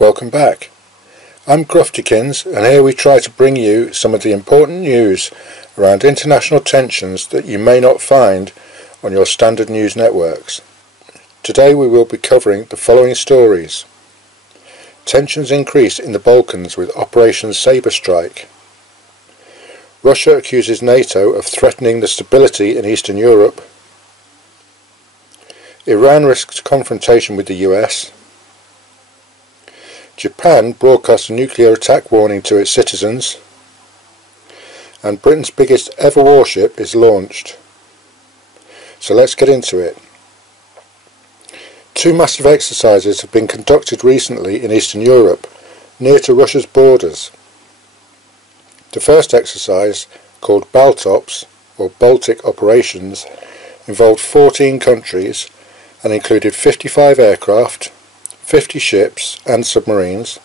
Welcome back. I'm Gruftikins, and here we try to bring you some of the important news around international tensions that you may not find on your standard news networks. Today we will be covering the following stories. Tensions increase in the Balkans with Operation Sabre Strike. Russia accuses NATO of threatening the stability in Eastern Europe. Iran risks confrontation with the US. Japan broadcasts a nuclear attack warning to its citizens. And Britain's biggest ever warship is launched. So let's get into it. Two massive exercises have been conducted recently in Eastern Europe, near to Russia's borders. The first exercise, called Baltops, or Baltic Operations, involved 14 countries and included 55 aircraft, 50 ships and submarines,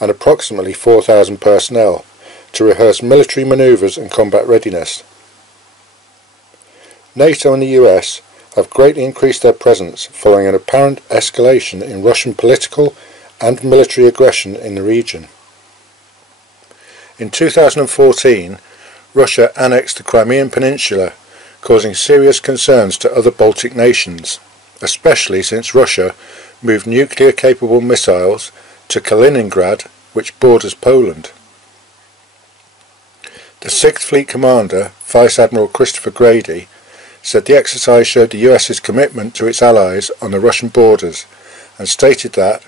and approximately 4,000 personnel to rehearse military manoeuvres and combat readiness. NATO and the US have greatly increased their presence following an apparent escalation in Russian political and military aggression in the region. In 2014, Russia annexed the Crimean Peninsula, causing serious concerns to other Baltic nations, especially since Russia moved nuclear-capable missiles to Kaliningrad, which borders Poland. The 6th Fleet Commander, Vice Admiral Christopher Grady, said the exercise showed the US's commitment to its allies on the Russian borders and stated that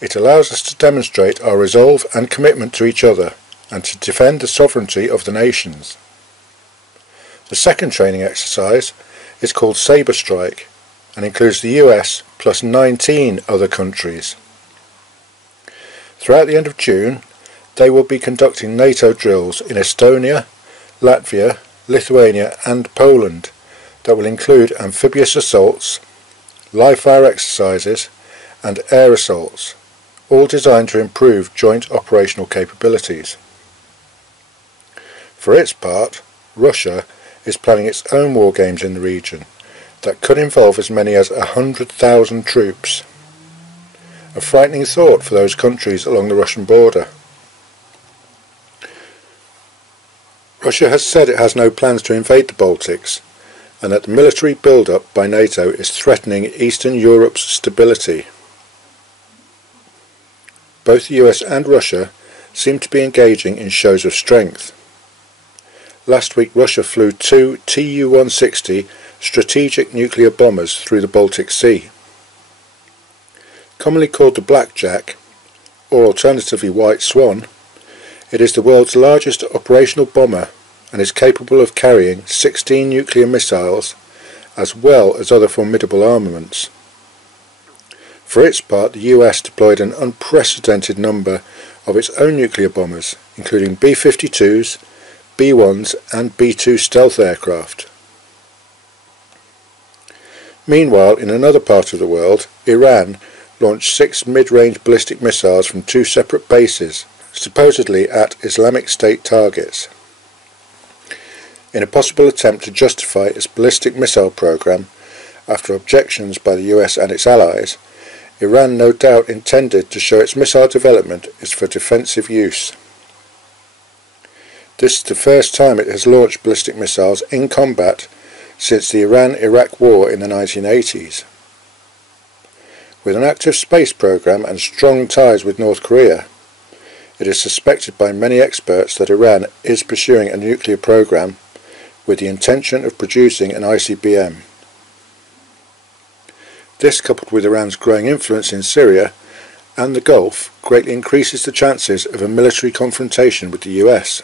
it allows us to demonstrate our resolve and commitment to each other and to defend the sovereignty of the nations. The second training exercise is called Sabre Strike and includes the US plus 19 other countries. Throughout the end of June, they will be conducting NATO drills in Estonia, Latvia, Lithuania and Poland that will include amphibious assaults, live-fire exercises and air assaults, all designed to improve joint operational capabilities. For its part, Russia is planning its own war games in the region that could involve as many as 100,000 troops. A frightening thought for those countries along the Russian border. Russia has said it has no plans to invade the Baltics, and that the military build-up by NATO is threatening Eastern Europe's stability. Both the US and Russia seem to be engaging in shows of strength. Last week Russia flew 2 Tu-160 strategic nuclear bombers through the Baltic Sea. Commonly called the Blackjack, or alternatively White Swan, it is the world's largest operational bomber and is capable of carrying 16 nuclear missiles as well as other formidable armaments. For its part, the US deployed an unprecedented number of its own nuclear bombers, including B-52s, B-1s and B-2 stealth aircraft. Meanwhile, in another part of the world, Iran launched 6 mid-range ballistic missiles from 2 separate bases, supposedly at Islamic State targets. In a possible attempt to justify its ballistic missile program after objections by the US and its allies, Iran no doubt intended to show its missile development is for defensive use. This is the first time it has launched ballistic missiles in combat since the Iran-Iraq War in the 1980s. With an active space program and strong ties with North Korea, it is suspected by many experts that Iran is pursuing a nuclear program with the intention of producing an ICBM. This, coupled with Iran's growing influence in Syria and the Gulf, greatly increases the chances of a military confrontation with the US.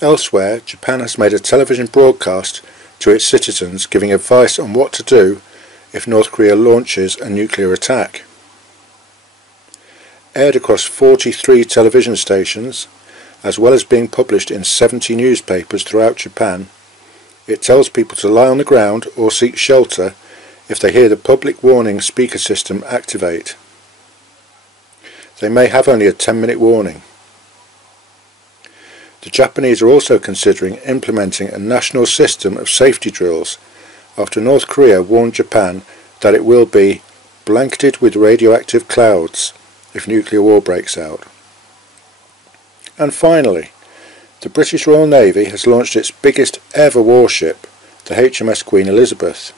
Elsewhere, Japan has made a television broadcast to its citizens giving advice on what to do if North Korea launches a nuclear attack. Aired across 43 television stations, as well as being published in 70 newspapers throughout Japan, it tells people to lie on the ground or seek shelter if they hear the public warning speaker system activate. They may have only a 10-minute warning. The Japanese are also considering implementing a national system of safety drills after North Korea warned Japan that it will be blanketed with radioactive clouds if nuclear war breaks out. And finally, the British Royal Navy has launched its biggest ever warship, the HMS Queen Elizabeth.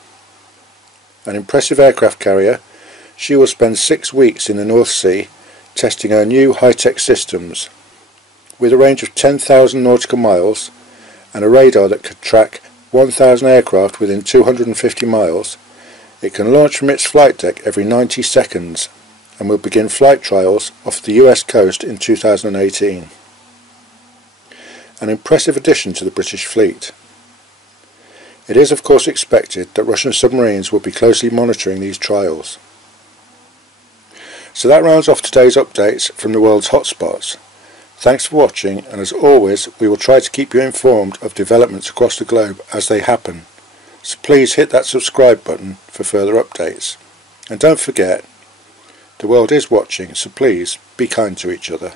An impressive aircraft carrier, she will spend 6 weeks in the North Sea testing her new high-tech systems. With a range of 10,000 nautical miles and a radar that could track 1,000 aircraft within 250 miles, it can launch from its flight deck every 90 seconds and will begin flight trials off the US coast in 2018. An impressive addition to the British fleet. It is of course expected that Russian submarines will be closely monitoring these trials. So that rounds off today's updates from the world's hotspots. Thanks for watching, and as always we will try to keep you informed of developments across the globe as they happen. So please hit that subscribe button for further updates. And don't forget, the world is watching, so please be kind to each other.